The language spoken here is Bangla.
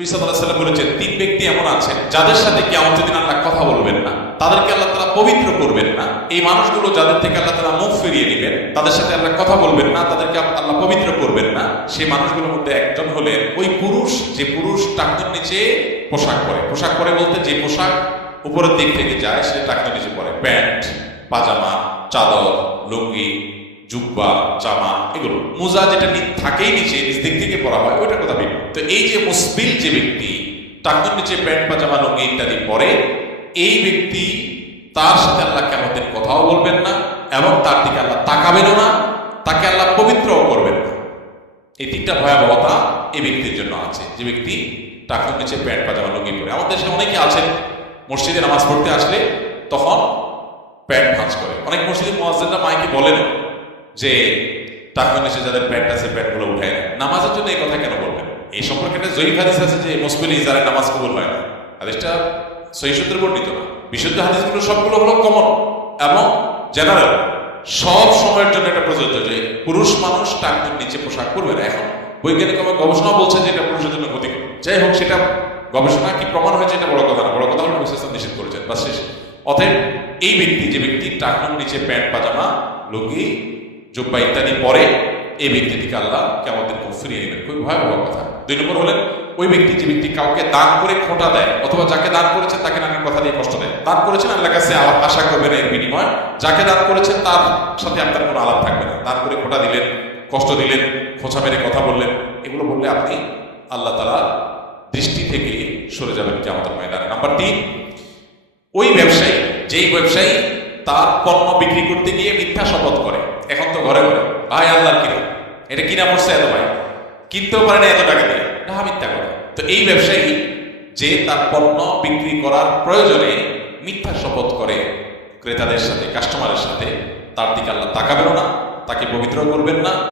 বলেছেন তিন ব্যক্তি এমন আছেন যাদের সাথে কিয়ামতের দিন আল্লাহ কথা বলবেন না, তাদেরকে আল্লাহ তাআলা পবিত্র করবেন না। এই মানুষগুলো যাদের থেকে আল্লাহ তাআলা মুখ ফিরিয়ে নেবেন, তাদের সাথে আল্লাহ কথা বলবেন না, তাদেরকে আল্লাহ পবিত্র করবেন না। সেই মানুষগুলোর মধ্যে একজন হলেন ওই পুরুষ, যে পুরুষ টাকনোর নিচে পোশাক পরে। পোশাক পরে বলতে যে পোশাক উপরের দিক থেকে যায় সে টাকনোর নিচে পরে, প্যান্ট, পাজামা, চাদর, লুঙ্গি, জুব্বা, জামা, এগুলো। মোজা যেটা থাকেই নিচে, নিচ দিক থেকে পরা হয়, ওইটার কথা ভিন্ন। তো এই যে মুসবিল যে ব্যক্তি টাকনোর নিচে প্যান্ট, পাজামা, লুঙ্গি ইত্যাদি পরে, এই ব্যক্তি তার সাথে আল্লাহ কিয়ামতের কথাও বলবেন না এবং তার দিকে আল্লাহ তাকাবেনও না, তাকে আল্লাহ পবিত্রও করবেন না। এই তিনটা ভয়াবহতা এই ব্যক্তির জন্য আছে, যে ব্যক্তি টাকনোর নিচে প্যান্ট, পাজামা, লুঙ্গি পরে। আমাদের দেশে অনেকে আছেন মসজিদে নামাজ পড়তে আসলে তখন প্যান্ট ভাঁজ করে। অনেক মসজিদে মুয়াজ্জিনরা মাইকে বলেন যে টাকনোর নিচে যাদের প্যান্ট আছে প্যান্টগুলো উঠায় না। নামাজের জন্য এই কথা কেন বলবেন? এই সম্পর্কে একটা জয়ীফ হাদিস আছে যে মুসবিল ইজারে নামাজ কবুল হয় না। হাদিসটা সহিহ সূত্রে বর্ণিত না। বিশুদ্ধ হাদিসগুলো সবগুলো হলো কমন এবং জেনারেল, সব সময়ের জন্য এটা প্রযোজ্য যে পুরুষ মানুষ টাকনোর নিচে পোশাক পরবে না। এখন বৈজ্ঞানিক গবেষণা বলছে যে এটা পুরুষের জন্য ক্ষতিকর। যাই হোক, সেটা গবেষণা কি প্রমাণ হয়েছে এটা বড় কথা না, বড় কথা হলো নবী সাল্লাল্লাহু আলাইহি ওয়াসাল্লাম নিষেধ করেছেন, বাস শেষ। অতএব এই ব্যক্তি, যে ব্যক্তি টাকনোর নিচে প্যান্ট, পাজামা, লুঙ্গি, জুব্বা ইত্যাদি পরে, এই ব্যক্তি থেকে আল্লাহ কিয়ামতের মুখ ফিরিয়ে নেবেন। খুবই ভয়াবহ কথা। দুই নম্বর হলেন ওই ব্যক্তি, যে ব্যক্তি কাউকে দান করে খোঁটা দেয়, অথবা যাকে দান করেছেন তাকে নানান কথা দিয়ে কষ্ট দেয়। দান করেছেন আল্লাহর কাছে আশা করবেন এর বিনিময়, যাকে দান করেছেন তার সাথে আপনার কোনো আলাপ থাকবে না। দান করে খোঁটা দিলেন, কষ্ট দিলেন, খোঁচা মেরে কথা বললেন, এগুলো বললে আপনি আল্লাহ তাআলা দৃষ্টি থেকে সরে যাবেন কিয়ামতের ময়দানে। নাম্বার 3, ওই ব্যবসায়ী, যেই ব্যবসায়ী তার পণ্য বিক্রি করতে গিয়ে মিথ্যা শপথ করে। এখন তো ঘরে ঘরে ভাই আল্লাহর কিনা, এটা কিনা পড়ছে এত ভাই, কিনতেও পারে না এত টাকা দিয়ে, না মিথ্যা করে। তো এই ব্যবসায়ী যে তার পণ্য বিক্রি করার প্রয়োজনে মিথ্যা শপথ করে ক্রেতাদের সাথে, কাস্টমারের সাথে, তার দিকে আল্লাহ তাকাবেন না, তাকে পবিত্র করবেন না।